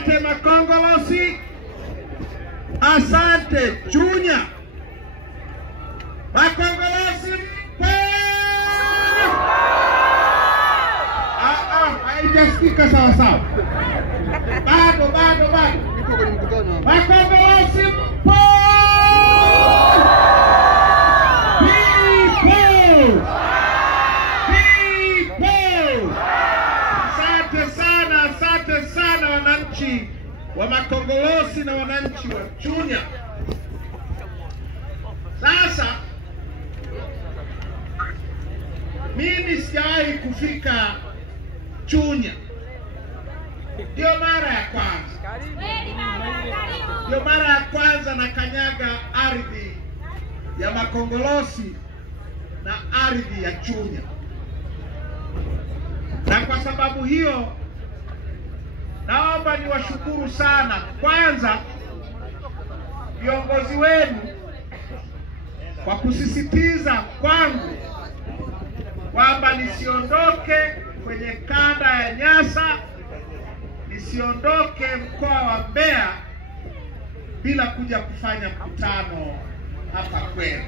Asante Makongolosi, asante Chunya. Makongolosi mpo! Haijasikika sawa sawa. Bado. Makongolosi mpo! Asante sana wananchi wa Makongolosi na wananchi wa Chunya. Sasa mimi sijawahi kufika Chunya. Ndio mara ya kwanza na kanyaga ardhi ya Makongolosi na ardhi ya Chunya. Na kwa sababu hiyo naomba niwashukuru sana kwanza viongozi wenu kwa kusisitiza kwangu kwamba nisiondoke kwenye kanda ya Nyasa, nisiondoke mkoa wa Mbeya bila kuja kufanya mkutano hapa kwenu.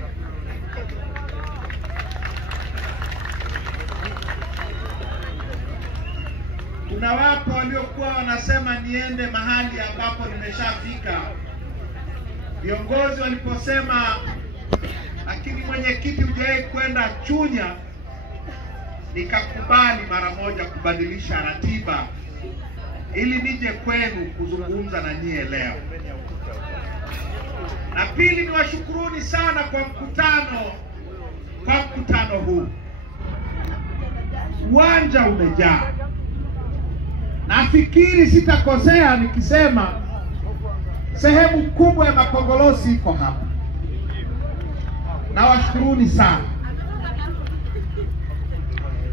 Kuna wapo waliokuwa wanasema niende mahali ambapo nimeshafika. Viongozi waliposema lakini mwenyekiti hujawahi kwenda Chunya, nikakubali mara moja kubadilisha ratiba ili nije kwenu kuzungumza na nyie leo. Na pili, niwashukuruni sana kwa mkutano huu. Uwanja umejaa. Nafikiri sitakosea nikisema sehemu kubwa ya Makongolosi iko hapa. Nawashukuruni sana.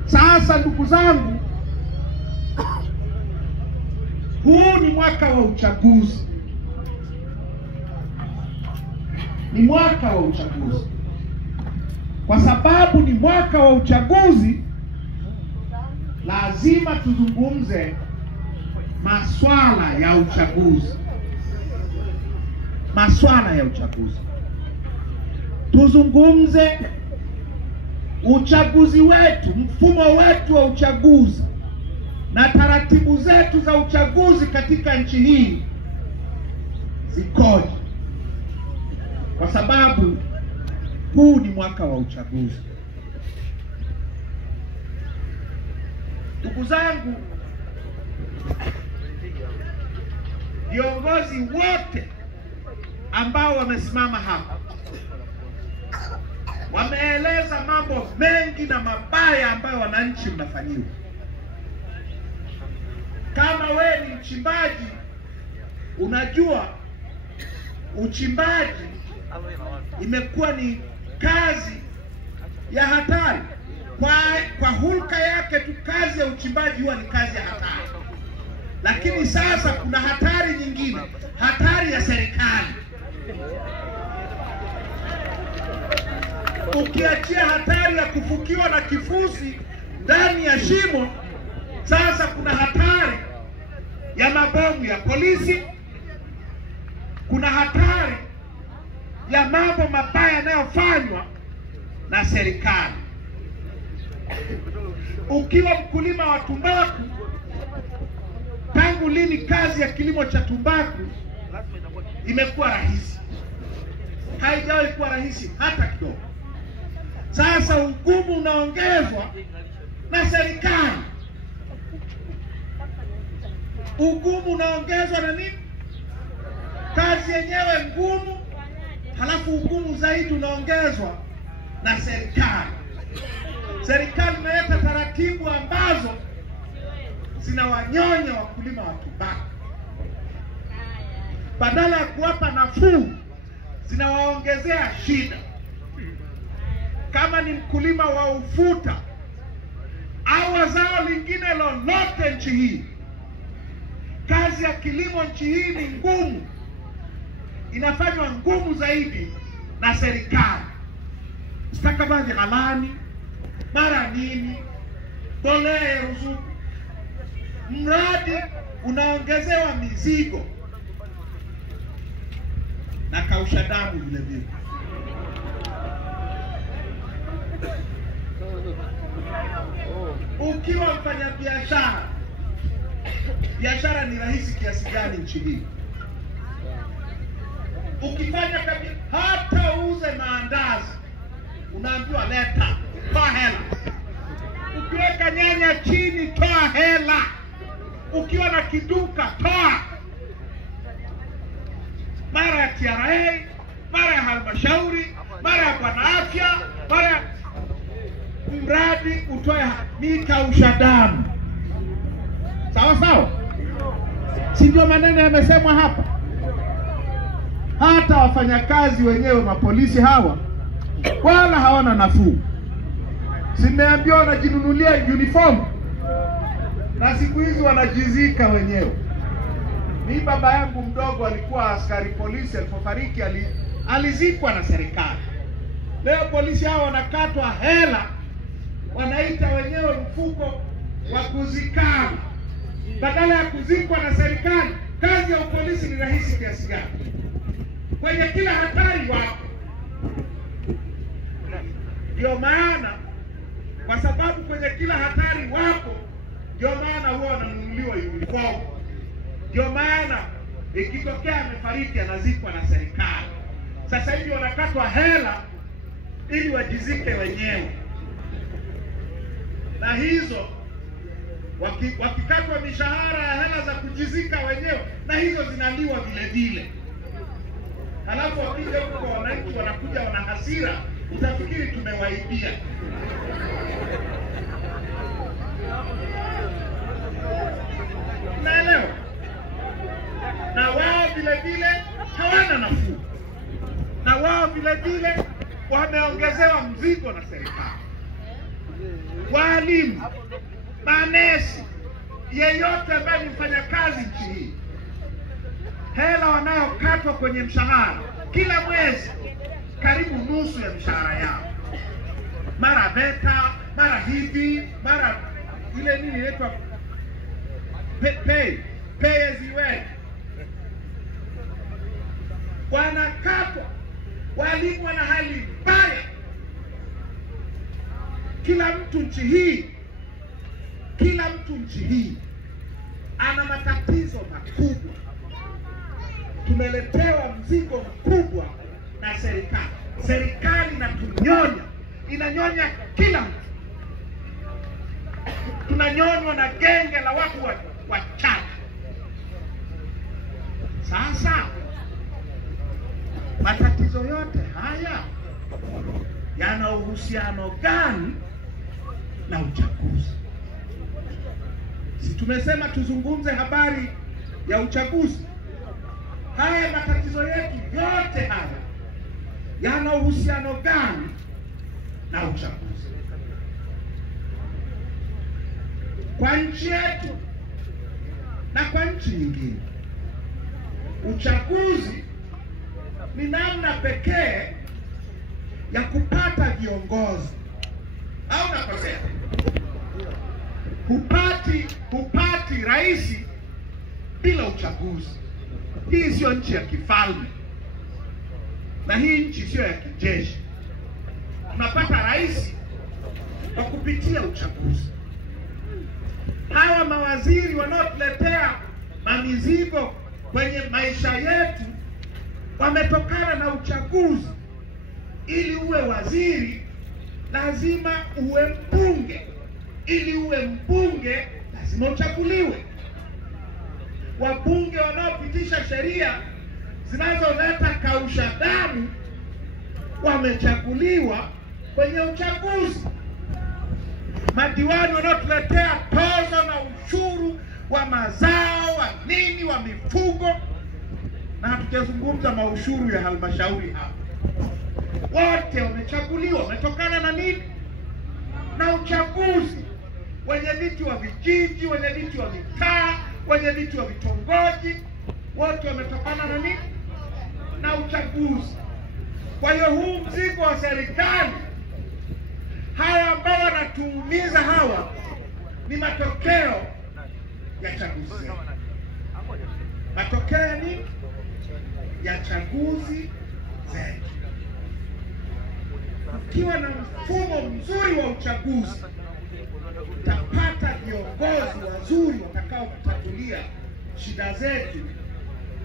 Sasa ndugu zangu, huu ni mwaka wa uchaguzi. Ni mwaka wa uchaguzi. Kwa sababu ni mwaka wa uchaguzi, lazima tuzungumze maswala ya uchaguzi. Tuzungumze uchaguzi wetu, mfumo wetu wa uchaguzi na taratibu zetu za uchaguzi katika nchi hii zikoje, kwa sababu huu ni mwaka wa uchaguzi. Ndugu zangu, viongozi wote ambao wamesimama hapa wameeleza mambo mengi na mabaya ambayo wananchi mnafanyiwa. Kama wewe ni mchimbaji, unajua uchimbaji imekuwa ni kazi ya hatari. Kwa hulka yake tu kazi ya uchimbaji huwa ni kazi ya hatari. Lakini sasa kuna hatari nyingine, hatari ya serikali. Ukiachia hatari ya kufukiwa na kifusi ndani ya shimo, sasa kuna hatari ya mabomu ya polisi, kuna hatari ya mambo mabaya yanayofanywa na serikali. Ukiwa mkulima wa tumbaku, tangu lini kazi ya kilimo cha tumbaku imekuwa rahisi? Haijawahi kuwa rahisi hata kidogo. Sasa ugumu unaongezwa na serikali. Ugumu unaongezwa na nini? Kazi yenyewe ngumu, halafu ugumu zaidi unaongezwa na serikali. Serikali imeleta taratibu ambazo zinawanyonya wakulima wa tumbaku. Badala ya kuwapa nafuu, zinawaongezea shida. Kama ni mkulima wa ufuta au zao lingine lolote nchi hii, kazi ya kilimo nchi hii ni ngumu. Inafanywa ngumu zaidi na serikali. Stakabadhi ghalani, mara nini, tolea ruzuku, mradi unaongezewa mizigo na kausha damu vile vile. Ukiwa mfanya biashara, biashara ni rahisi kiasi gani nchi hii? Ukifanya kabisa, hata uuze maandazi unaambiwa leta, toa hela. Ukiweka nyanya chini, toa hela. Ukiwa na kiduka, toa. Mara ya TRA, mara ya halmashauri, mara ya bwana afya, mara ya mradi utoe, ni kausha damu. Sawa sawa? Si ndio maneno yamesemwa hapa? Hata wafanyakazi wenyewe, mapolisi hawa, wala hawana nafuu. Simeambiwa wanajinunulia uniform na siku hizi wanajizika wenyewe. Mimi baba yangu mdogo alikuwa askari polisi, alipofariki alizikwa na serikali. Leo polisi hao wanakatwa hela, wanaita wenyewe mfuko wa kuzikana, badala ya kuzikwa na serikali. Kazi ya polisi ni rahisi kiasi gani? Kwenye kila hatari wako. Ndio maana, kwa sababu kwenye kila hatari wako, ndio maana huwa wananunuliwa uniform. Ndio maana ikitokea amefariki anazikwa na serikali. Sasa hivi wanakatwa hela ili wajizike wenyewe. Na hizo wakikatwa mishahara ya hela za kujizika wenyewe, na hizo zinaliwa vile vile. Halafu wakija huko wananchi wanakuja wana hasira, utafikiri tumewaibia. Naelewa. Na wao vile vile hawana nafuu. Na wao vile vile wameongezewa mzigo na serikali. Walimu, manesi, yeyote ambaye ni mfanyakazi nchi hii, hela wanayokatwa kwenye mshahara kila mwezi, karibu nusu ya mshahara yao. Mara VETA, mara hivi, mara ile nini inaitwa pay as you earn. Wanakatwa. Walimu wana hali mbaya. Kila mtu nchi hii ana matatizo makubwa. Tumeletewa mzigo mkubwa na serikali. Serikali inatunyonya, inanyonya kila mtu. Tunanyonywa na genge la watu wachache. Sasa matatizo yote haya yana uhusiano gani na uchaguzi? Si tumesema tuzungumze habari ya uchaguzi? Haya matatizo yetu yote haya yana uhusiano gani na uchaguzi? Kwa nchi yetu na kwa nchi nyingine, uchaguzi ni namna pekee ya kupata viongozi. Au nakosea? Hupati rais bila uchaguzi. Hii sio nchi ya kifalme, na hii nchi sio ya kijeshi. Tunapata rais kwa kupitia uchaguzi. Hawa mawaziri wanaotuletea mamizigo kwenye maisha yetu wametokana na uchaguzi. Ili uwe waziri lazima uwe mbunge. Ili uwe mbunge lazima uchaguliwe. Wabunge wanaopitisha sheria zinazoleta kausha damu wamechaguliwa kwenye uchaguzi. Madiwani wanaotuletea tozo na ushuru wa mazao, wa nini, wa mifugo, na hatujazungumza maushuru ya halmashauri hapa, wote wamechaguliwa. Wametokana na nini? Na uchaguzi. Wenye viti wa vijiji, wenye viti wa mitaa, wenye viti wa vitongoji, wote wametokana na nini? Na uchaguzi. Kwa hiyo huu mzigo wa serikali, hawa ambao wanatuumiza hawa, ni matokeo ya chaguzi. matokeo ya nini? Ya chaguzi zetu. Ukiwa na mfumo mzuri wa uchaguzi, utapata viongozi wazuri watakao kutatulia shida zetu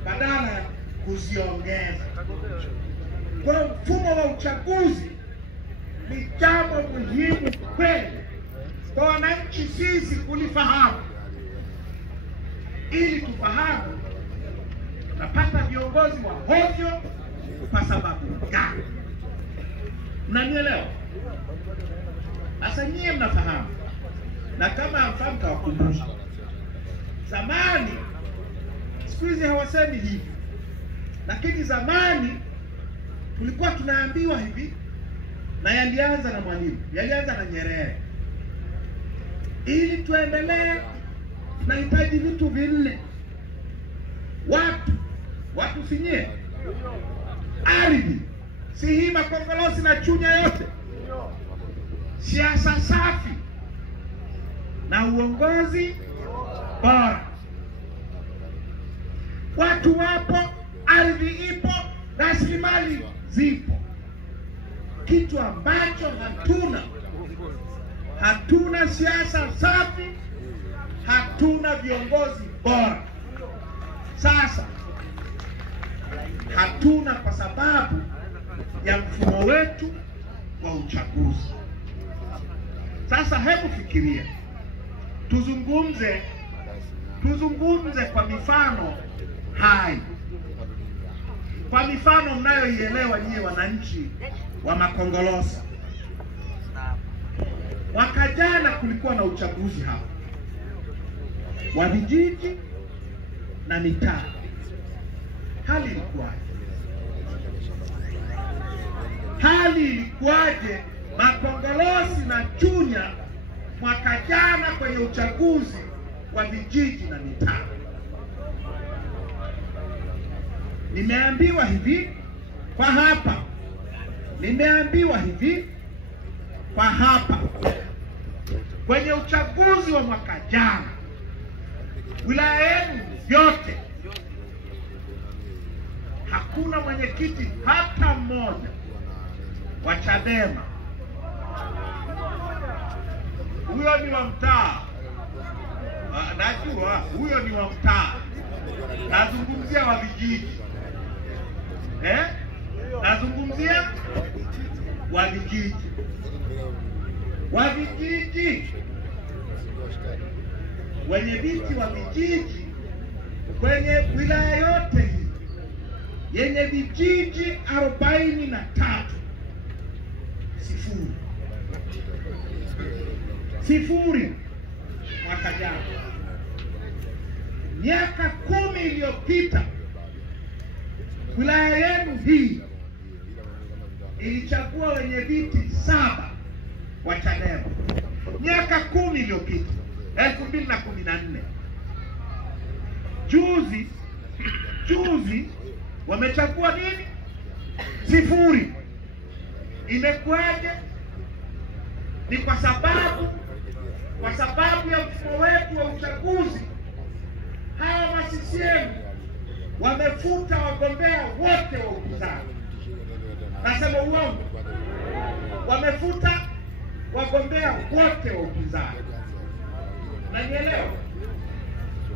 badala ya kuziongeza. Kwa mfumo wa uchaguzi ni jambo muhimu kweli kwa wananchi sisi kulifahamu, ili tufahamu tunapata viongozi wa hovyo kwa sababu gani. Mnanielewa? Sasa nyie mnafahamu, na kama hamfahamu tawakumbusha. Zamani, siku hizi hawasemi hivi, lakini zamani tulikuwa tunaambiwa hivi, na yalianza na Mwalimu, yalianza na Nyerere. Ili tuendelee tunahitaji vitu vinne. Watu sinyie, ardhi, si hii makongolosi na Chunya yote, siasa safi na uongozi bora. Watu wapo, ardhi ipo, rasilimali zipo. Kitu ambacho hatuna siasa safi, hatuna viongozi bora. Sasa hatuna kwa sababu ya mfumo wetu wa uchaguzi. Sasa hebu fikiria, tuzungumze kwa mifano hai, kwa mifano mnayoielewa nyie wananchi wa Makongolosa. Mwaka jana kulikuwa na uchaguzi hapa wa vijiji na mitaa. Hali ilikuwaje Makongolosi na Chunya mwaka jana kwenye uchaguzi wa vijiji na mitaa? Nimeambiwa hivi kwa hapa, kwenye uchaguzi wa mwaka jana wilaya yenu yote hakuna mwenyekiti hata mmoja wa Chadema. Huyo ni wa mtaa. Najua huyo ni wa mtaa. Nazungumzia wa vijiji. Nazungumzia wa vijiji. Wenye viti wa vijiji kwenye wilaya yote hii yenye vijiji 43, sifuri mwaka jana. Miaka 10 iliyopita wilaya yenu hii ilichagua wenye viti 7 wa Chadema. Miaka 10 iliyopita, 2014. Juzi wamechagua nini? 0. Imekuwaje? Ni kwa sababu ya mfumo wetu wa uchaguzi. Hawa wa CCM wamefuta wagombea wote wa upinzani. Nasema uongo? Wamefuta wagombea wote wa upinzani. Nanielewa?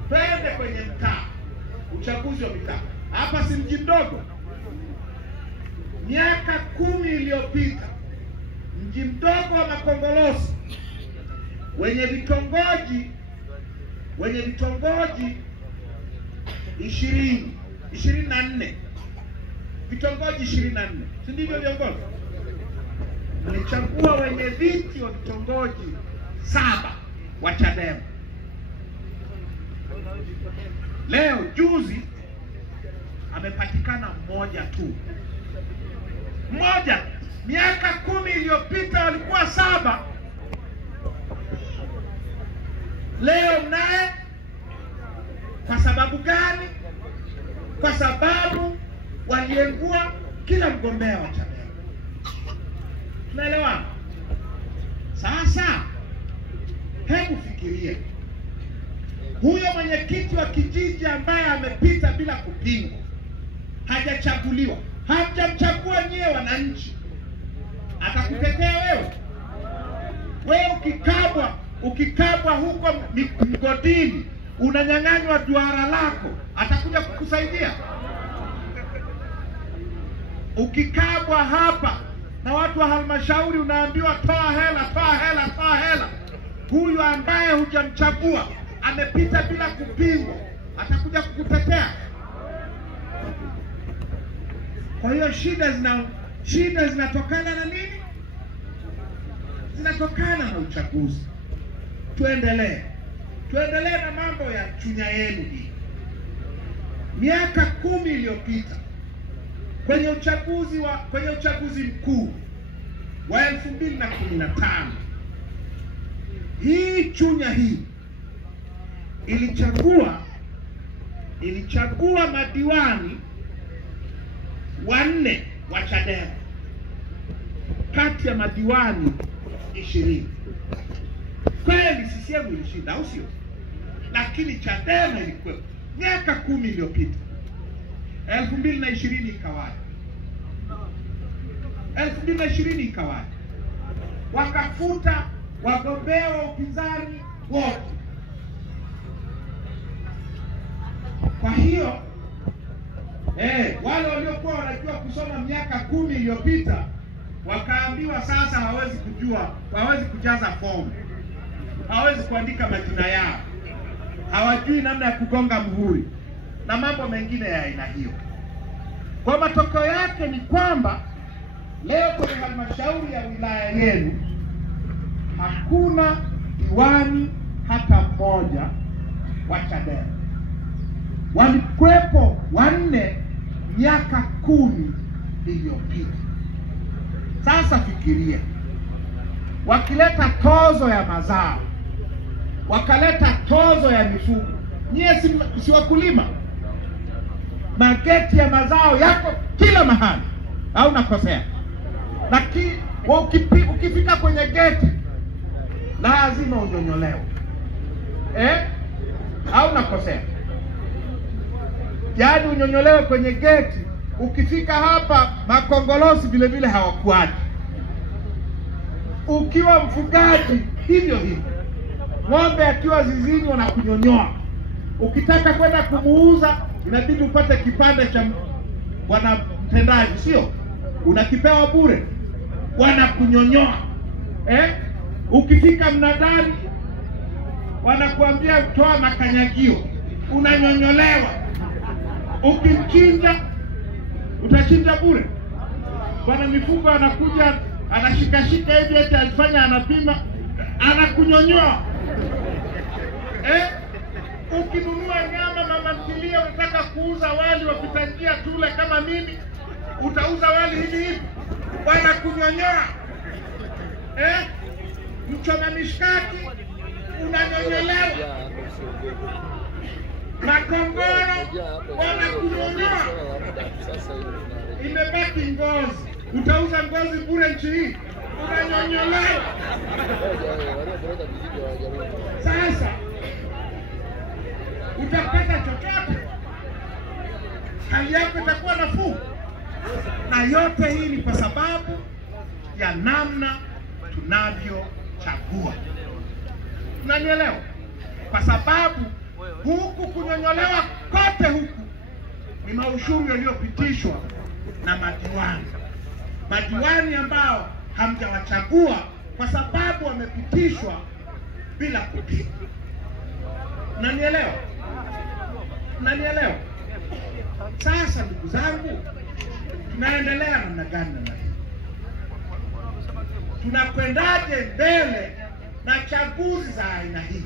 Twende kwenye mtaa, uchaguzi wa mitaa. Hapa si mji mdogo. Miaka 10 iliyopita mji mdogo wa Makongolosi wenye vitongoji 24 vitongoji 24, si ndivyo viongozi? Mlichagua wenye viti wa vitongoji 7 wa Chadema. Leo juzi amepatikana mmoja tu. Miaka 10 iliyopita walikuwa 7. Leo naye kwa sababu gani? Kwa sababu waliengua kila mgombea wa Chadema. Tunaelewana? Sasa hebu fikiria, huyo mwenyekiti wa kijiji ambaye amepita bila kupingwa, hajachaguliwa, hamjamchagua nyie wananchi, atakutetea wewe? Wewe ukikabwa huko mgodini, unanyang'anywa duara lako, atakuja kukusaidia? Ukikabwa hapa na watu wa halmashauri, unaambiwa toa hela, huyu ambaye hujamchagua amepita bila kupingwa, atakuja kukutetea? Kwa hiyo shida zinatokana na nini? Zinatokana na uchaguzi. Tuendelee na mambo ya Chunya yenu hii. Miaka 10 iliyopita kwenye uchaguzi mkuu wa 2015, hii Chunya hii ilichagua madiwani 4 wa Chadema kati ya madiwani 20. Kweli CCM ilishinda, au sio? Lakini Chadema ilikuwa miaka 10 iliyopita. 2020 ikawaje? Wakafuta wagombea wa upinzani wote. Kwa hiyo wale waliokuwa wanajua kusoma miaka 10 iliyopita wakaambiwa sasa hawezi kujaza fomu, hawezi kuandika majina yao, hawajui namna ya kugonga muhuri na mambo mengine ya aina hiyo. Kwa matokeo yake ni kwamba leo kwenye halmashauri ya wilaya yenu hakuna diwani hata mmoja wa Chadema. Walikuwepo 4 miaka 10 iliyopita. Sasa fikiria, wakileta tozo ya mazao, wakaleta tozo ya mifugo. Nyie si wakulima? Mageti ya mazao yako kila mahali, au nakosea? Lakini ukifika kwenye geti lazima unyonyolewe, au nakosea? Yaani unyonyolewe kwenye geti. Ukifika hapa makongolosi vile vile hawakuaji. Ukiwa mfugaji hivyo. Ng'ombe akiwa zizini wanakunyonyoa. Ukitaka kwenda kumuuza inabidi upate kipande cha bwana mtendaji, sio? Unakipewa bure. Wanakunyonyoa. Ukifika mnadani wanakuambia toa makanyagio, unanyonyolewa. Ukimchinja utachinja bure. Bwana mifugo anakuja anashikashika hivi eti alifanya anapima, anakunyonyoa. Ukinunua nyama mama ntilia, unataka kuuza wali wapita njia tule kama mimi, utauza wali hivi, wanakunyonyoa. Mchoma mishkaki unanyonyolewa. Makongoro wanakunyonyoa. Imebaki ngozi, utauza ngozi bure nchi hii, unanyonyolewa. Sasa utapata chochote? Hali yako itakuwa nafuu? Na yote hii ni kwa sababu ya namna tunavyochagua. Unanielewa? Kwa sababu huku kunyonyolewa kote huku ni maushuru yaliyopitishwa na madiwani ambao hamjawachagua kwa sababu wamepitishwa bila kupingwa. Unanielewa? Sasa ndugu zangu, tunaendelea namna gani na hii? Tunakwendaje mbele na chaguzi za aina hii?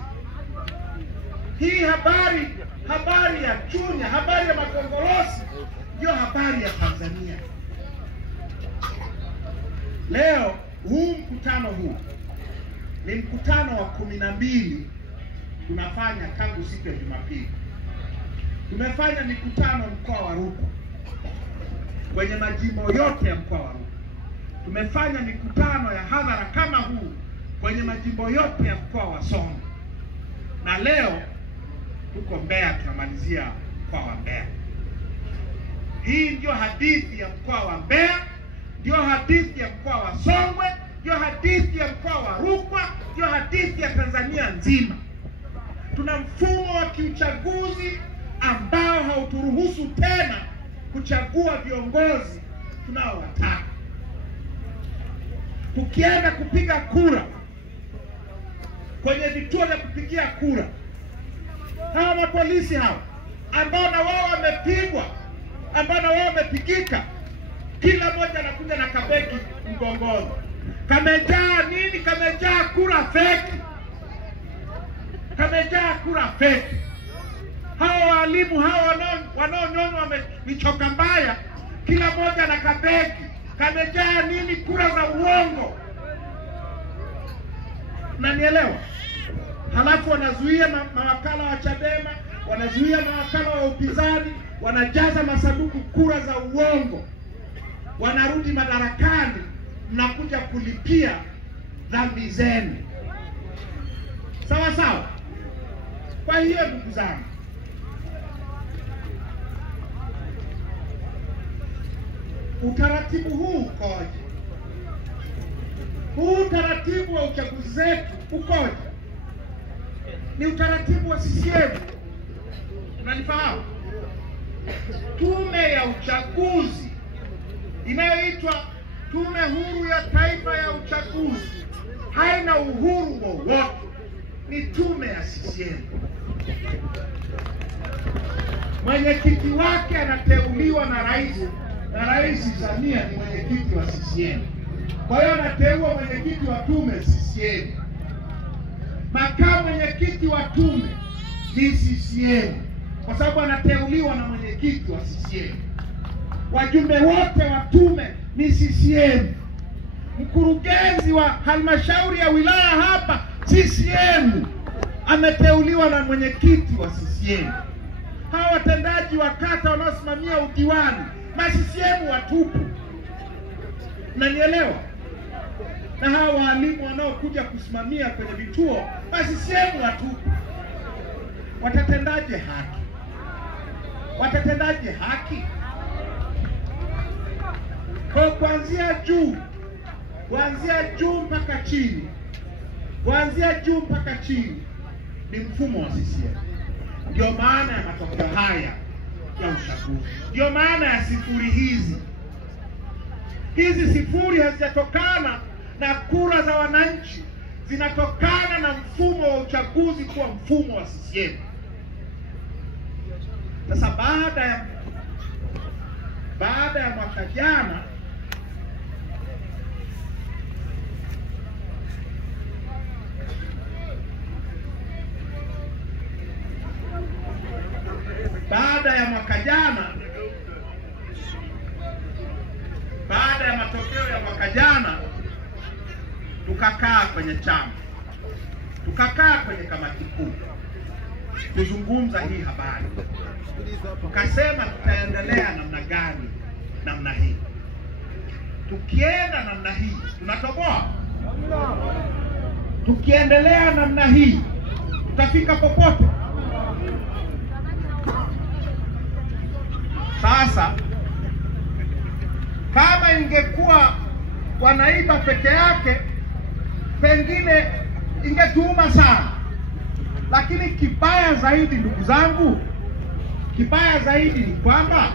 Hii habari ya Chunya, habari ya makongolosi ndio habari ya Tanzania. Leo mkutano huu ni mkutano wa 12 tunafanya tangu siku ya Jumapili. Tumefanya mikutano mkoa wa Rukwa, kwenye majimbo yote ya mkoa wa Rukwa. Tumefanya mikutano ya hadhara kama huu kwenye majimbo yote ya mkoa wa Songwe. Na leo tuko Mbeya, tunamalizia mkoa wa Mbeya. Hii ndio hadithi ya mkoa wa Mbeya, ndio hadithi ya mkoa wa Songwe, ndio hadithi ya mkoa wa Rukwa, ndio hadithi ya Tanzania nzima. Tuna mfumo wa kiuchaguzi ambao hauturuhusu tena kuchagua viongozi tunaowataka. Tukienda kupiga kura kwenye vituo vya kupigia kura, hawa mapolisi hawa ambao na wao wamepigwa, ambao na wao wamepigika, kila mmoja anakuja na kabeki mgongoni. Kamejaa nini? Kamejaa kura feki. Kamejaa kura feki. Hawa walimu hawa wanaonyonywa michoka mbaya, kila mmoja na kabeki. Kamejaa nini? Kura za uongo. Nanielewa? Halafu wanazuia mawakala wa Chadema, wanazuia mawakala wa upinzani, wanajaza masanduku kura za uongo. Wanarudi madarakani, mnakuja kulipia dhambi zenu. Sawa sawa? Kwa hiyo ndugu zangu, utaratibu huu ukoje? Huu utaratibu wa uchaguzi zetu ukoje? Ni utaratibu wa CCM. Unanifahamu? Tume ya uchaguzi inayoitwa Tume Huru ya Taifa ya Uchaguzi haina uhuru wowote. Ni tume ya CCM. Mwenyekiti wake anateuliwa na rais, na Rais Samia ni mwenyekiti wa CCM. Kwa hiyo anateua mwenyekiti wa tume CCM. Makamu mwenyekiti wa tume ni CCM, kwa sababu anateuliwa na mwenyekiti wa CCM. Wajumbe wote wa tume ni CCM. Mkurugenzi wa halmashauri ya wilaya hapa CCM, ameteuliwa na mwenyekiti wa CCM. Hawa watendaji wa kata wanaosimamia udiwani na CCM watupu. Unanielewa? Na hawa walimu wanaokuja kusimamia kwenye vituo na CCM watupu. Watatendaje haki? Watatendaje haki? Kwa kuanzia juu mpaka chini, kuanzia juu mpaka chini ni mfumo wa CCM. Ndio maana ya matokeo haya ya uchaguzi. Ndio maana ya sifuri hizi. Hizi sifuri hazijatokana na kura za wananchi, zinatokana na mfumo wa uchaguzi kuwa mfumo wa CCM. Sasa baada ya mwaka jana, baada ya matokeo ya mwaka jana, tukakaa kwenye chama, tukakaa kwenye kamati kuu kuzungumza hii habari. Tukasema tutaendelea namna gani? Namna hii. Tukienda namna hii tunatoboa. Tukiendelea namna hii tutafika popote. Sasa kama ingekuwa wanaiba peke yake, pengine ingetuuma sana. Lakini kibaya zaidi, ndugu zangu, kibaya zaidi ni kwamba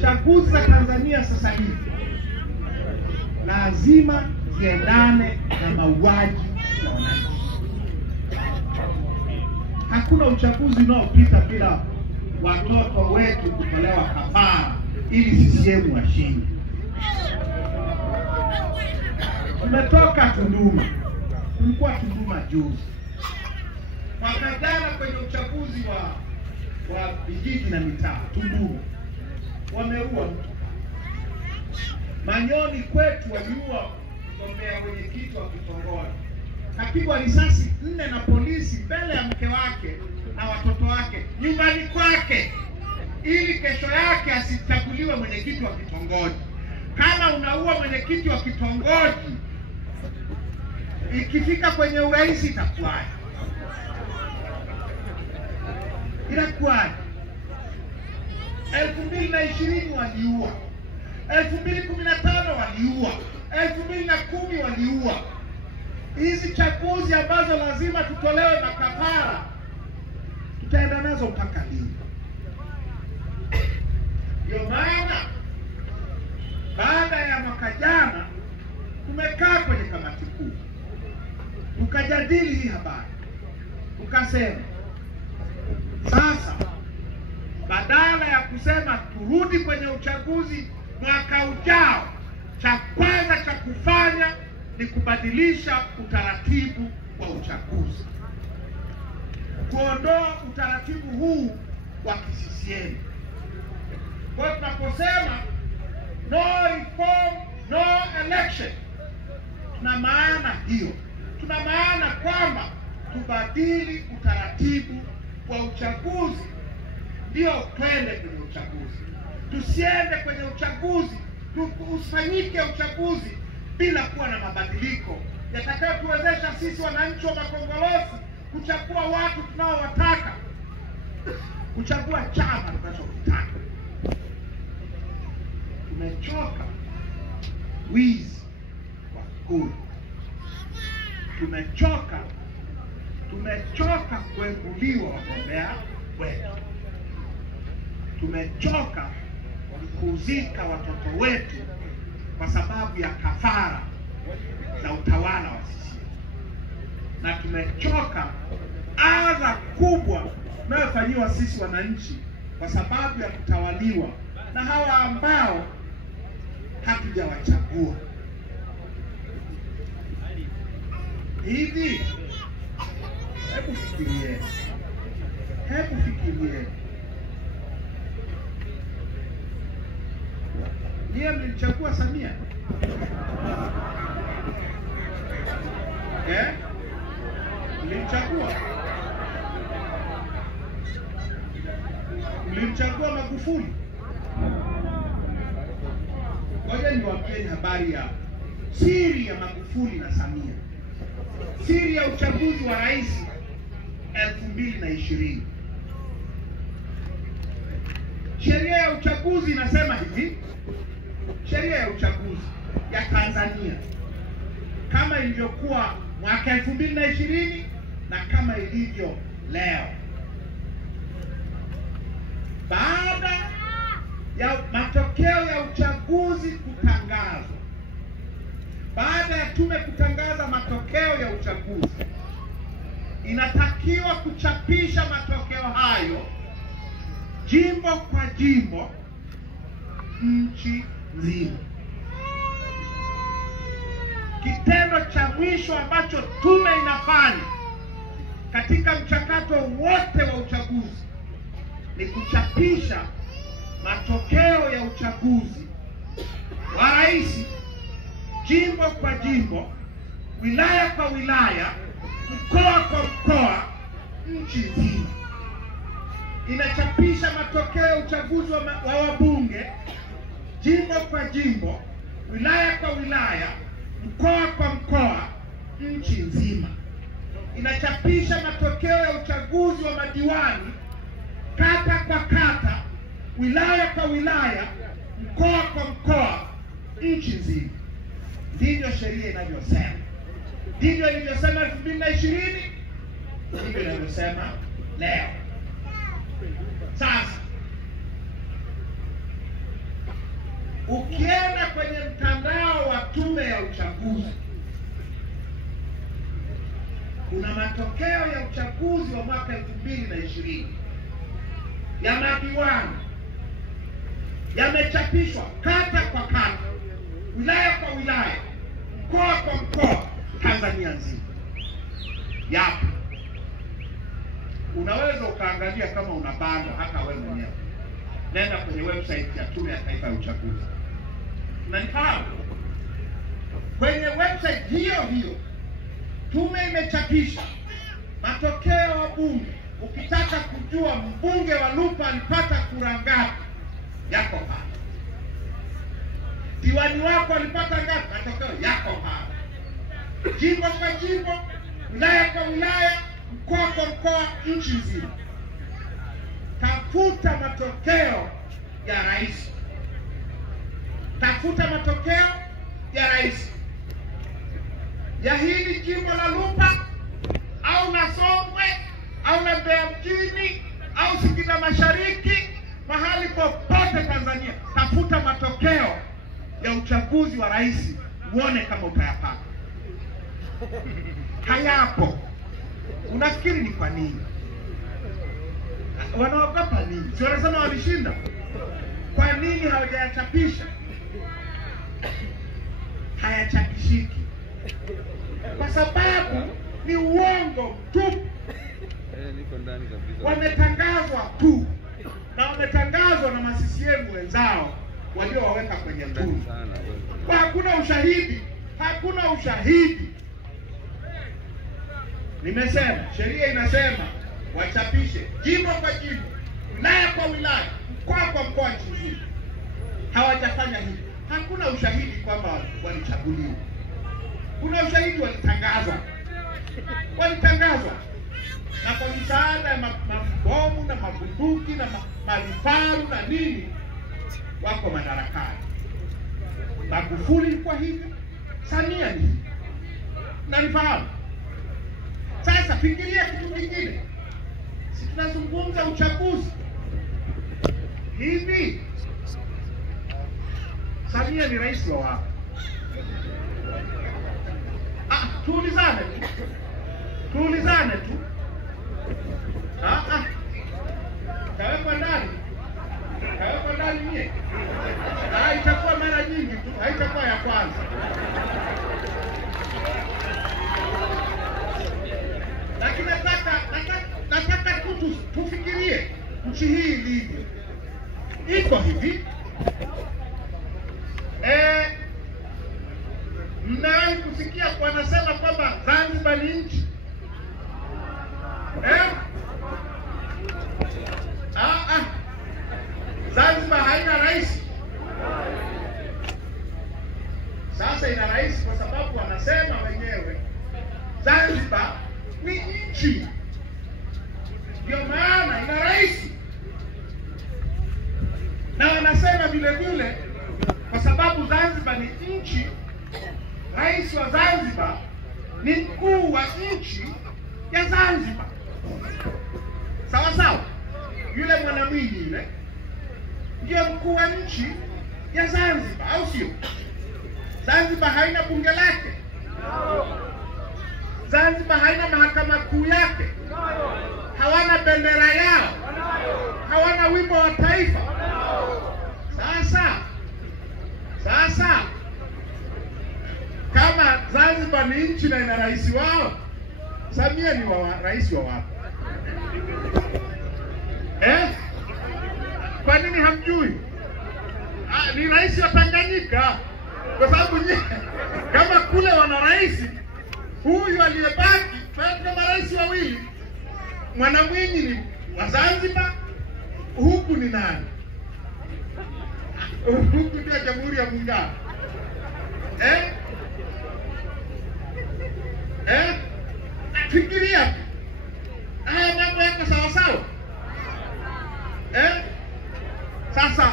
chaguzi za Tanzania sasa hivi lazima ziendane na mauaji ya wananchi. Hakuna uchaguzi unaopita bila watoto wetu kutolewa kafara ili CCM washinde. Tumetoka Tunduma, tulikuwa Tunduma juzi. Mwaka jana kwenye uchaguzi wa vijiji na mitaa, Tunduma wameua mtu. Manyoni kwetu waliua mgombea mwenyekiti wa kitongoji. Kapigwa risasi 4 na polisi mbele ya mke wake na watoto wake nyumbani kwake, ili kesho yake asichaguliwe mwenyekiti wa kitongoji. Kama unaua mwenyekiti wa kitongoji, ikifika kwenye urais itakuwaje? Inakuwaje? 2020 waliua, 2015 waliua, 2010 waliua. Hizi chaguzi ambazo lazima tutolewe makafara, tutaenda nazo mpaka lini? Ndio maana baada ya mwaka jana tumekaa kwenye kamati kuu tukajadili hii habari, tukasema sasa badala ya kusema turudi kwenye uchaguzi mwaka ujao, cha kwanza cha kufanya ni kubadilisha utaratibu wa uchaguzi, kuondoa utaratibu huu wa CCM. Kwa tunaposema no reform, no election, tuna maana hiyo. Tuna maana kwamba tubadili utaratibu wa uchaguzi ndio twende kwenye uchaguzi. Tusiende kwenye uchaguzi, usifanyike uchaguzi bila kuwa na mabadiliko yatakayotuwezesha sisi wananchi wa Makongorosi kuchagua watu tunaowataka, kuchagua chama tunachotaka. Tumechoka wizi wa kura. Tumechoka kuenguliwa wagombea wetu. Tumechoka kuzika watoto wetu kwa sababu ya kafara za utawala wa sisi. Na tumechoka adha kubwa tunayofanyiwa sisi wananchi kwa sababu ya kutawaliwa na hawa ambao hatujawachagua. Hivi hebu fikirie. Ndiye mlichagua Samia? Mlimchagua Magufuli? Ngoja niwaambie habari ya siri ya Magufuli na Samia. Siri ya uchaguzi wa rais 2020. Sheria ya uchaguzi inasema hivi. Sheria ya uchaguzi ya Tanzania kama ilivyokuwa mwaka 2020 na kama ilivyo leo, baada ya matokeo ya uchaguzi kutangazwa, baada ya tume kutangaza matokeo ya uchaguzi, inatakiwa kuchapisha matokeo hayo jimbo kwa jimbo nchi nzima. Kitendo cha mwisho ambacho tume inafanya katika mchakato wote wa uchaguzi ni kuchapisha matokeo ya uchaguzi wa rais jimbo kwa jimbo, wilaya kwa wilaya, mkoa kwa mkoa, nchi nzima. Inachapisha matokeo ya uchaguzi wa wabunge jimbo kwa jimbo, wilaya kwa wilaya, mkoa kwa mkoa, nchi nzima. Inachapisha matokeo ya uchaguzi wa madiwani kata kwa kata, wilaya kwa wilaya, mkoa kwa mkoa, nchi nzima. Ndivyo sheria inavyosema. Ndivyo ilivyosema 2020, ndivyo inavyosema leo. Sasa ukienda kwenye mtandao wa tume ya uchaguzi, kuna matokeo ya uchaguzi wa mwaka 2020 ya madiwani yamechapishwa kata kwa kata, wilaya kwa wilaya, mkoa kwa mkoa, Tanzania nzima. Yapo. Unaweza ukaangalia kama una bando hata wewe mwenyewe. Nenda kwenye website ya Tume ya Taifa ya Uchaguzi. Unanifahamu? Kwenye website hiyo hiyo tume imechapisha matokeo ya bunge. Ukitaka kujua mbunge wa Lupa alipata kura ngapi, yako pale. Diwani wako alipata ngapi, matokeo yako pale. Jimbo kwa jimbo, wilaya kwa wilaya, mkoa kwa mkoa, nchi nzima. Tafuta matokeo ya rais. Tafuta matokeo ya rais ya hili jimbo la Lupa au na Songwe au na Mbeya mjini au Singida Mashariki, mahali popote Tanzania. Tafuta matokeo ya uchaguzi wa rais, uone kama utayapata. Hayapo. Unafikiri ni kwa nini? Wanaogopa nini? Si wanasema walishinda? Kwa nini hawajayachapisha? Hayachapishiki kwa sababu ni uongo mtupu. Wametangazwa tu, na wametangazwa na ma-CCM wenzao waliowaweka kwenye tuzo. Kwa hakuna ushahidi, hakuna ushahidi. Nimesema sheria inasema wachapishe jimbo kwa jimbo, wilaya kwa wilaya, mkoa kwa mkoa nchini. Hawajafanya hivi. Hakuna ushahidi kwamba walichaguliwa. Kuna ushahidi walitangazwa. Walitangazwa na kwa msaada ya mabomu na mabunduki na mavifaru na nini, wako madarakani. Magufuli ilikuwa hivi, Samia ni hivi. Na nifahamu. Sasa fikiria kitu kingine. Si tunazungumza uchaguzi. Hivi Samia ni rais wa wapi? Tuulizane tu. Tuulizane tu. Kawekwa ndani. Kawekwa ndani mie. Itakuwa mara nyingi tu, haitakuwa ya kwanza. Lakini nataka tu tufikirie nchi hii ilivyo. Iko hivi. Mnawahi kusikia wanasema kwamba Zanzibar ni nchi? Zanzibar haina rais. Sasa ina rais kwa sababu wanasema wenyewe Zanzibar ni nchi. Ndio maana ina rais. Na wanasema vile vile kwa sababu Zanzibar ni nchi, rais wa Zanzibar ni mkuu wa nchi ya Zanzibar. Sawa sawa? Yule Mwanamwinyi yule ndiye mkuu wa nchi ya Zanzibar, au sio? Zanzibar haina bunge lake. Zanzibar haina mahakama kuu yake. Hawana bendera yao. Hawana wimbo wa taifa. Sasa kama Zanzibar ni nchi na ina rais wao, Samia ni rais wa wapi? Kwa nini hamjui? Ni rais wa Tanganyika. Kwa sababu kama kule wana rais, huyu aliyebaki tuna marais wawili. Mwanamwinyi ni wa Zanzibar, huku ni nani? Huku ndio Jamhuri ya Muungano. Fikiria. Haya mambo yako sawa sawa? Sasa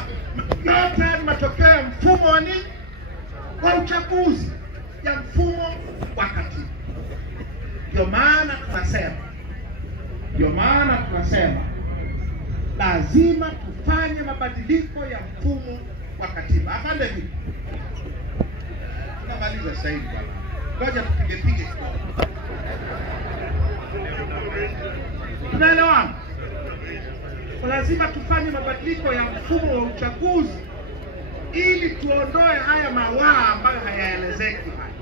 yote ni matokeo ya mfumo wa nini? Wa uchaguzi, ya mfumo wa katiba. Ndio maana tunasema lazima tufanye mabadiliko ya mfumo wa katiba. Afande vipi? Tunamaliza sasa hivi bwana. Ngoja tupige kidogo. Tunaelewana? Lazima tufanye mabadiliko ya mfumo wa uchaguzi ili tuondoe haya mawaa ambayo hayaelezeki haya.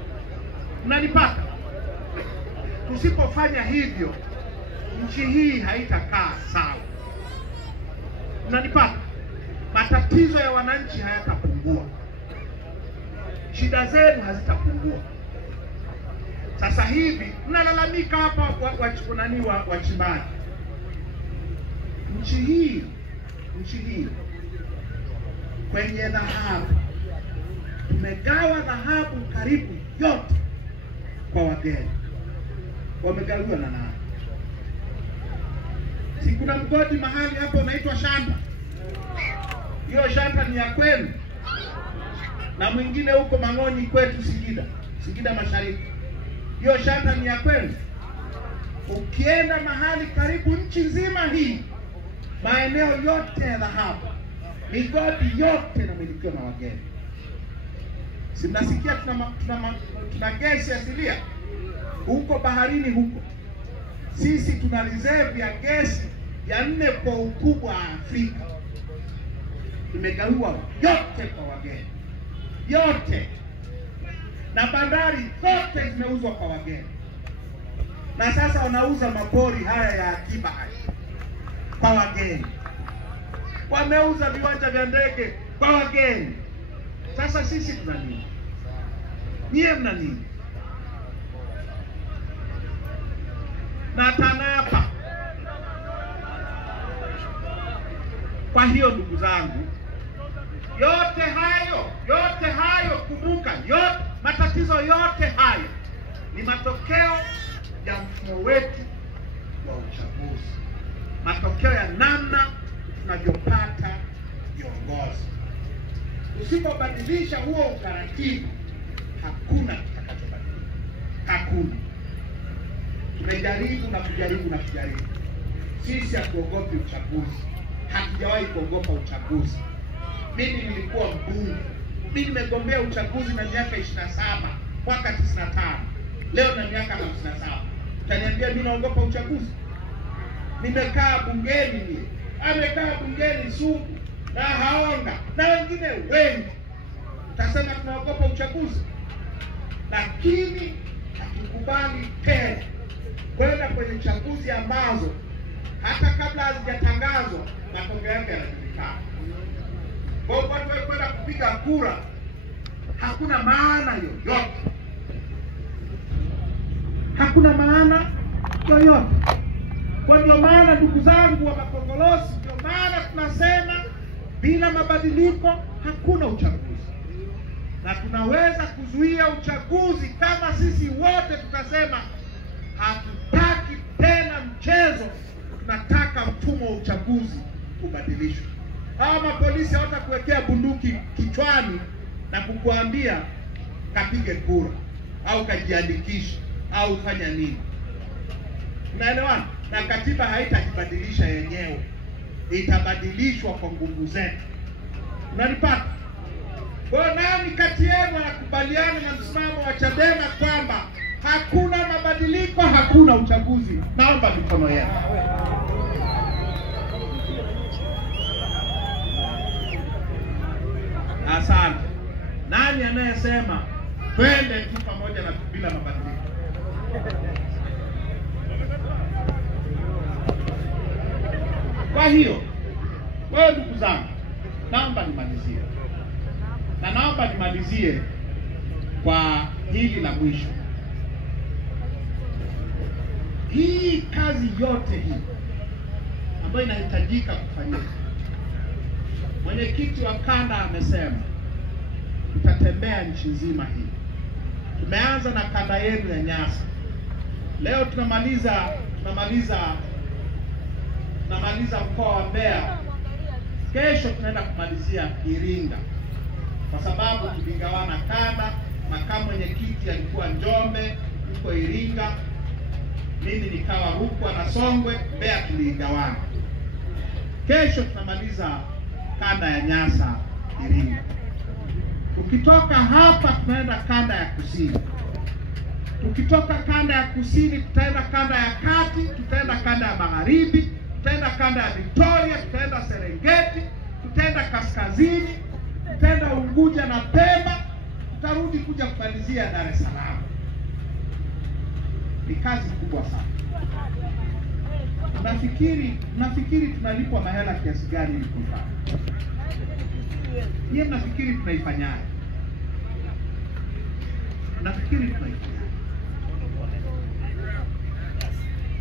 Mnanipata? Tusipofanya hivyo, nchi hii haitakaa sawa. Mnanipata? Matatizo ya wananchi hayatapungua. Shida zenu hazitapungua. Sasa hivi mnalalamika hapa wachimbaji. Nchi hii kwenye dhahabu tumegawa dhahabu karibu yote kwa wageni. Wamegawiwa na nani? Si kuna mgodi mahali hapo unaitwa Shamba. Hiyo shanta ni ya kwenu. Na mwingine huko Mang'onyi kwetu Singida Mashariki, hiyo shanta ni ya kwenu. Ukienda mahali karibu nchi nzima hii, maeneo yote ya dhahabu, migodi yote inamilikiwa na wageni. Si mnasikia tuna gesi asilia huko baharini huko. Sisi tuna reserve ya gesi ya 4 kwa ukubwa Afrika. Imegawiwa yote kwa wageni. Yote. Na bandari zote zimeuzwa kwa wageni. Na sasa wanauza mapori haya ya akiba haya kwa wageni. Wameuza viwanja vya ndege kwa wageni. Sasa sisi tuna nini? Nyie mna nini? Na TANAPA. Kwa hiyo ndugu zangu, yote hayo kumbuka, matatizo yote hayo ni matokeo ya mfumo wetu wa uchaguzi. Matokeo ya namna tunavyopata viongozi. Usipobadilisha huo utaratibu, hakuna kitakachobadilika. Hakuna. Tumejaribu na kujaribu. Sisi hatuogopi uchaguzi. Hatujawahi kuogopa uchaguzi. Mimi nilikuwa mbunge. Mimi nimegombea uchaguzi na miaka 27, mwaka 95. Leo na miaka 57. Utaniambia mimi naogopa uchaguzi? Nimekaa bungeni mimi. Amekaa bungeni Sugu na Haonga na wengine wengi. Utasema tunaogopa uchaguzi? Lakini hatukubali tena kwenda kwenye chaguzi ambazo hata kabla hazijatangazwa matokeo yake yanajulikana. Kwa hiyo watu kwenda kupiga kura hakuna maana yoyote. Hakuna maana yoyote. Kwa ndio maana ndugu zangu wa Makongolosi, ndio maana tunasema bila mabadiliko hakuna uchaguzi. Na tunaweza kuzuia uchaguzi kama sisi wote tutasema hatutaki tena mchezo, tunataka mfumo wa uchaguzi ubadilishwe. Hawa mapolisi hawatakuwekea bunduki kichwani na kukuambia kapige kura au kajiandikishe au fanya nini. Unaelewana? Na katiba haitajibadilisha yenyewe, itabadilishwa kwa nguvu zetu. Unanipata? Kwa nani kati yenu anakubaliana na msimamo wa Chadema kwamba hakuna mabadiliko, hakuna uchaguzi? Naomba mikono yenu. Asante. Nani anayesema twende tu pamoja na bila mabadiliko? Kwa hiyo, wewe ndugu zangu, naomba nimalizie. Na naomba nimalizie kwa hili la mwisho. Hii kazi yote hii ambayo inahitajika kufanyika, mwenyekiti wa kanda amesema tutatembea nchi nzima hii. Tumeanza na kanda yenu ya Nyasa. Leo tunamaliza mkoa wa Mbeya. Kesho tunaenda kumalizia Iringa. Kwa sababu tuligawana kanda, makamu mwenyekiti alikuwa Njombe, huko Iringa. Mimi nikawa Rukwa na Songwe, Mbeya tuligawana. Kesho tunamaliza kanda ya Nyasa, Iringa. Tukitoka hapa tunaenda kanda ya Kusini. Tukitoka kanda ya Kusini tutaenda kanda ya Kati, tutaenda kanda ya Magharibi, tutaenda kanda ya Victoria, tutaenda Serengeti, tutaenda Kaskazini, tutaenda Unguja na Pemba, tutarudi kuja kumalizia Dar es Salaam. Ni kazi kubwa sana. Nafikiri tunalipwa mahela kiasi gani ili kufanya? Yeye mnafikiri tunaifanyaje? Nafikiri tunaifanyaje?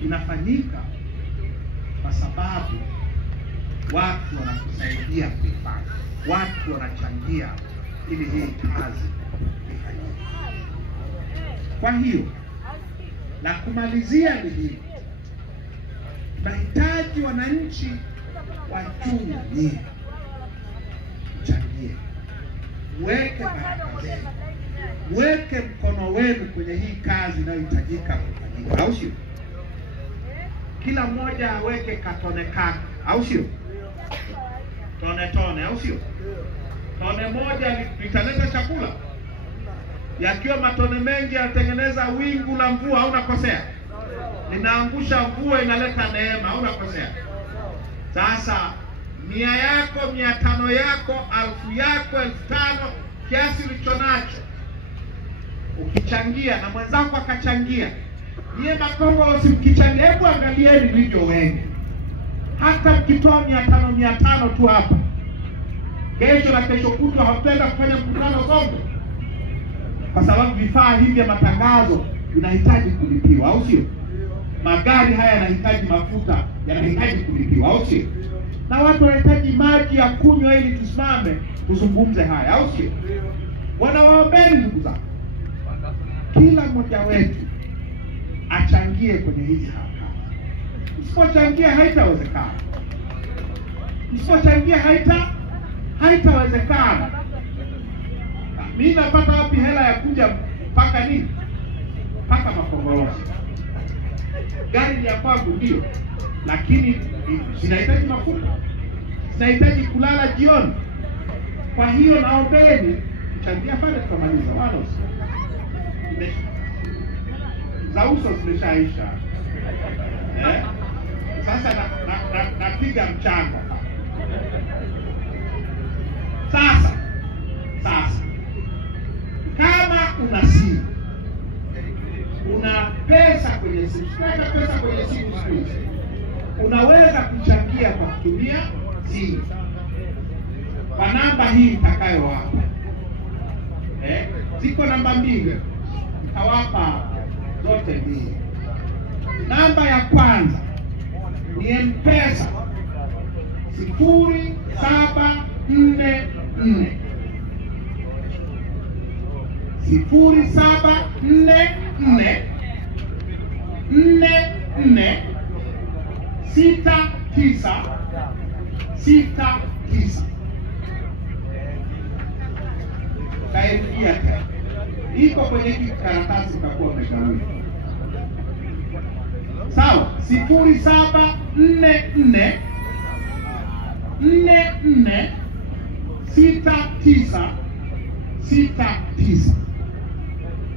Inafanyika kwa sababu watu wanakusaidia kuifanya. Watu wanachangia ili hii kazi ifanyike. Kwa hiyo, na kumalizia ni hili. Tunahitaji wananchi wachunge nia. weke baraka zenu, weke mkono wenu kwenye hii kazi inayohitajika kufanyika, au sio? Kila mmoja aweke katone kake, au sio? Tone, au sio? Tone moja litaleta chakula. Yakiwa matone mengi yanatengeneza wingu la mvua, au nakosea? Linaangusha mvua, inaleta neema, au nakosea? Sasa 100 yako, 500 yako, 1000 yako, 5000, kiasi ulichonacho, ukichangia na mwenzako akachangia, niye Makongoro mkichangia, hebu angalieni video wengi. Hata mkitoa 500 tu hapa, kesho na kesho kutwa hapenda kufanya mkutano Songwe, kwa sababu vifaa hivi vya matangazo vinahitaji kulipiwa, au sio? Magari haya yanahitaji mafuta, yanahitaji kulipiwa, au sio? Na watu wanahitaji maji ya kunywa ili tusimame tuzungumze haya, au sio? Wanawaombeni ndugu zangu, kila mmoja wetu achangie kwenye hizi harakati. Usipochangia haitawezekana. Usipochangia haitawezekana. Mimi napata wapi hela ya kuja mpaka nini? Mpaka Makongoro. Gari ni ya kwangu ndio, lakini zinahitaji mafuta, zinahitaji kulala jioni. Kwa hiyo naombeni changia pale, tutamaliza walo. Za uso zimeshaisha. Sasa napiga mchango. Sasa kama una simu, una pesa kwenye simu, unaweza kuchangia kwa kutumia simu kwa namba hii nitakayowapa. Ziko namba 2, nitawapa zote mbili. Namba ya kwanza ni M-Pesa 0744 6969. Kairudia tena. Iko kwenye hiki karatasi utakuwa umegawia. Sawa? 0744 6969.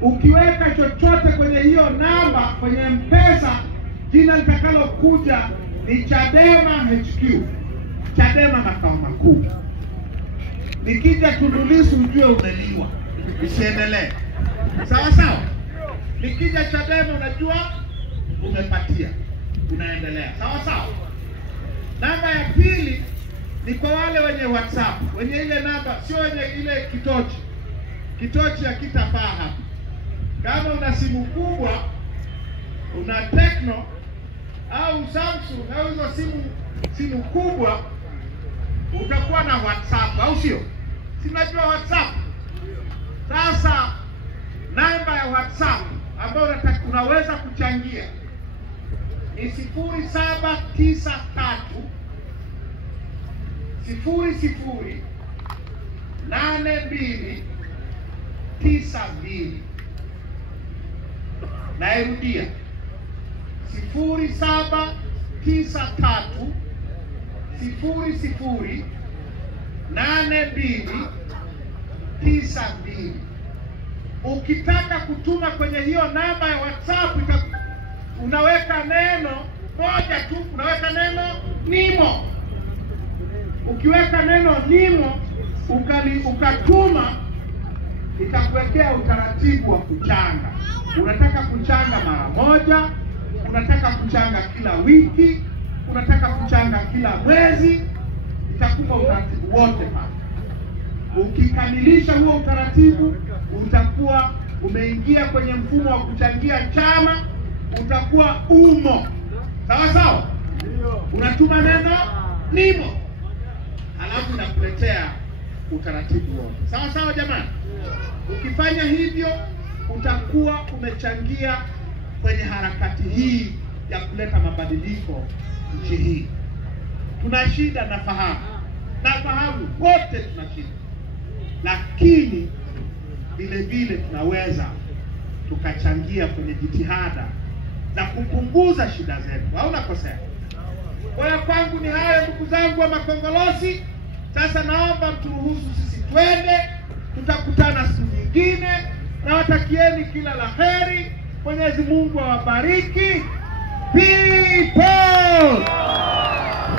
Ukiweka chochote kwenye hiyo namba kwenye M-Pesa, jina litakalokuja ni Chadema HQ, Chadema makao makuu. Nikija Tundu Lissu ujue umeliwa, isiendelee. Sawa sawa? Nikija Chadema unajua umepatia, unaendelea. Sawa sawa? Namba ya pili ni kwa wale wenye WhatsApp, wenye ile namba, sio wenye ile kitochi. Kitochi hakitafaa hapa. Kama una simu kubwa, una Tecno au Samsung au hizo simu kubwa, utakuwa na WhatsApp, au sio? Si unajua WhatsApp? Sasa namba ya WhatsApp ambayo unaweza kuchangia ni 0793 008292. Nairudia 0793 008292. Ukitaka kutuma kwenye hiyo namba ya WhatsApp unaweka neno moja tu, unaweka neno NIMO. Ukiweka neno NIMO ukatuma, itakuwekea utaratibu wa kuchanga. Unataka kuchanga mara moja, unataka kuchanga kila wiki, unataka kuchanga kila mwezi, itakupa utaratibu wote pale. Ukikamilisha huo utaratibu, utakuwa umeingia kwenye mfumo wa kuchangia chama, utakuwa umo. Sawa sawa? Unatuma neno NIMO, alafu inakuletea utaratibu wote. Sawa sawa jamani? Ukifanya hivyo utakuwa umechangia kwenye harakati hii ya kuleta mabadiliko nchi hii. Tuna shida, nafahamu wote tuna shida. lakini vile vile tunaweza tukachangia kwenye jitihada za kupunguza shida zetu. Au nakosea? Kwa hiyo kwangu ni hayo, ndugu zangu wa Makongolosi. Sasa naomba mturuhusu sisi twende, tutakutana siku nyingine. Nawatakieni kila la heri. Mwenyezi Mungu awabariki. People!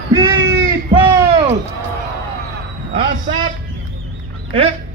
People! Asante.